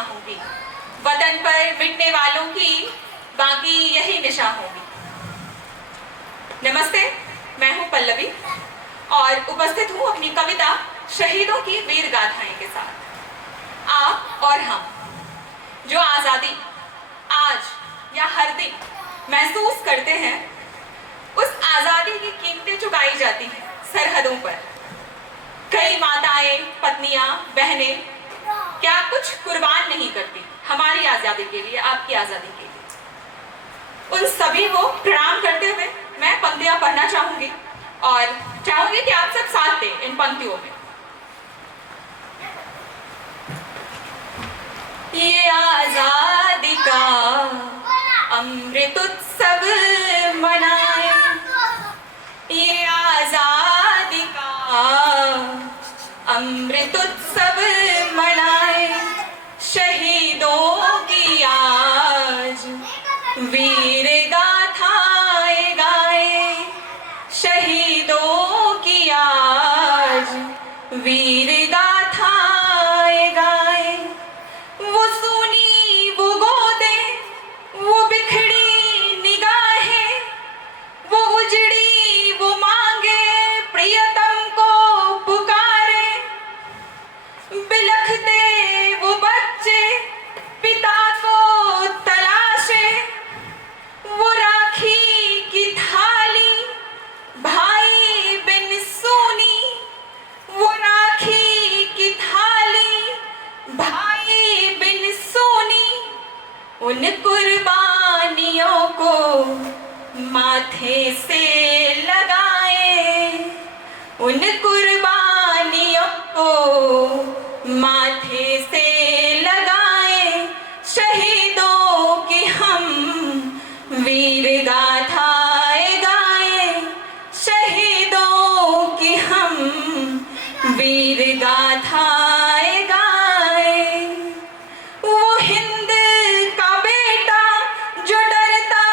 होगी, वतन पर मिटने वालों की बाकी यही निशा होगी। नमस्ते, मैं हूं पल्लवी और उपस्थित हूं अपनी कविता शहीदों की वीर गाथाएं के साथ। आप और हम जो आज़ादी आज या हर दिन महसूस करते हैं, उस आज़ादी की कीमतें चुकाई जाती हैं सरहदों पर। कई माताएं, पत्नियां, बहनें क्या कुछ कुर्बान नहीं करती हमारी आज़ादी के लिए, आपकी आज़ादी के लिए। उन सभी को प्रणाम करते हुए मैं पंक्तियां पढ़ना चाहूंगी और चाहूंगी कि आप सब साथ दें इन पंक्तियों में। ये आज़ादी का अमृत उत्सव मनाए, ये आज़ादी का अमृत उत्सव मनाए, शहीदों की आज वीर गाथाएं गाए, शहीदों की आज वीर गाथाएं गाए। वो सुनी वो गोदें, वो बिखड़ी निगाहें, वो उजड़ी वो मांगे प्रियतम को पुकारे, बिलखते वो बच्चे पिता को तलाशे, वो राखी की थाली भाई बिन सोनी, वो राखी की थाली भाई बिन सोनी, उन कुर्बानियों को माथे से लगाए, उन कुर्बानियों को माथे से लगाए, शहीदों की हम वीर गाथाएं गाए, शहीदों की हम वीर गाथाएं गाए। वो हिंद का बेटा जो डरता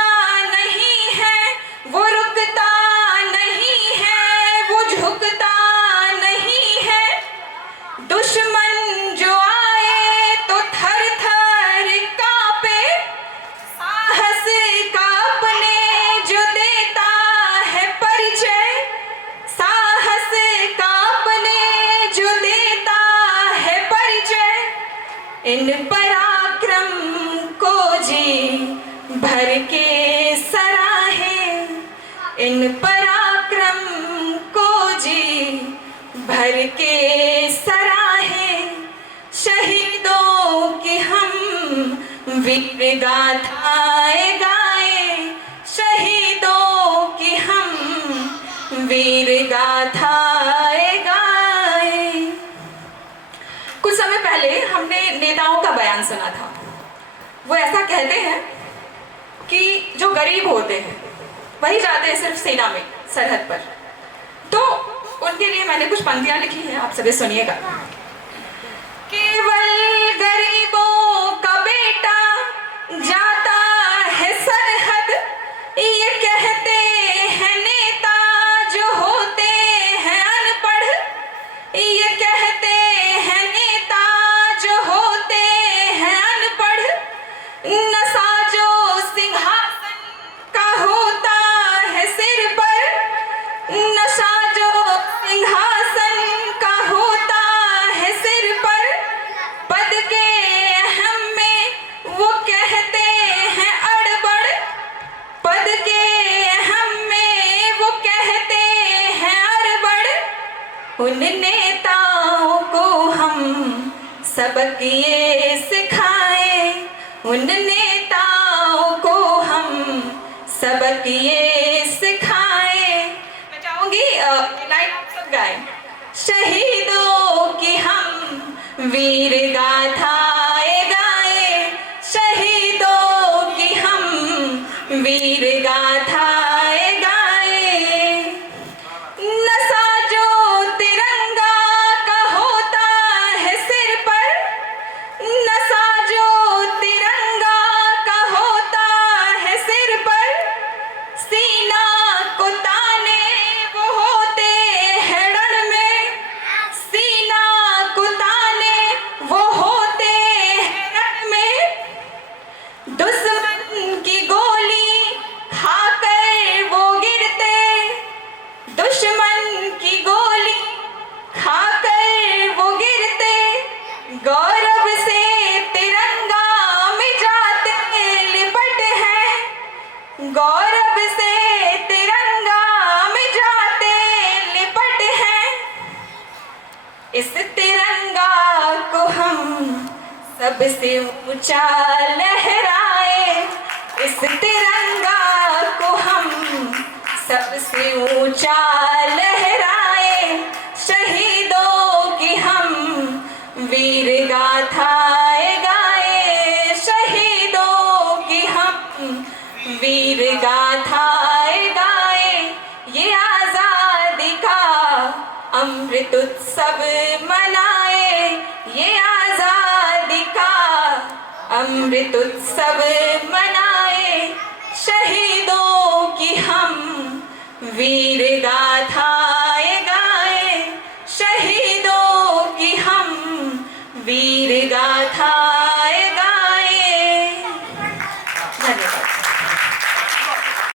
नहीं है, वो रुकता नहीं है, वो झुकता नहीं है, दुश्मन जो आए तो थर थर कांपे, साहस का अपने जो देता है परिचय, साहस का अपने जो देता है परिचय, इन पराक्रम को जी भर के सराहे, इन पराक्रम को जी भर के सराहे, शहीदों की हम वीर गाथाएं गाए, शहीदों की हम वीर गाथाएं गाए। कुछ समय पहले हमने नेताओं का बयान सुना था। वो ऐसा कहते हैं कि जो गरीब होते हैं वही जाते हैं सिर्फ सेना में, सरहद पर। तो उनके लिए मैंने कुछ पंक्तियां लिखी हैं, आप सभी सुनिएगा। केवल गरीबों का बेटा जाता है सरहद, ये कहते हैं नेता जो होते हैं अनपढ़, ये कहते हैं नेता जो होते हैं अनपढ़, नशा जो सिंहासन का होता है सिर पर, नशा जो सिंहासन का होता है सिर पर, पद के अहम में वो कहते हैं अड़बड़, पद के अहम में वो कहते हैं अड़बड़, उन नेताओं को हम सबक ये सिखाए, उन नेताओं को हम सबक ये सिखाए। मैं चाहूंगी लाइन आप सब गाएं। शहीदों की हम वीर गाथाएं गाए, शहीदों की हम वीर गाथाएं गाए। नशा जो तिरंगा का होता है सिर पर, नशा जो तिरंगा का होता है सिर पर, सीना को ताने वो होते हैं रण में, सीना को ताने वो होते सबसे ऊंचा लहराए इस तिरंगा को हम, सबसे ऊंचा लहराए शहीदों की हम वीर गाथाएं गाए, शहीदों की हम वीर गाथाएं गाए। ये आजादी का अमृत उत्सव मनाए, ये आजादी का अमृत उत्सव मनाए, शहीदों की हम वीर गाथाएं गाए, शहीदों की हम वीर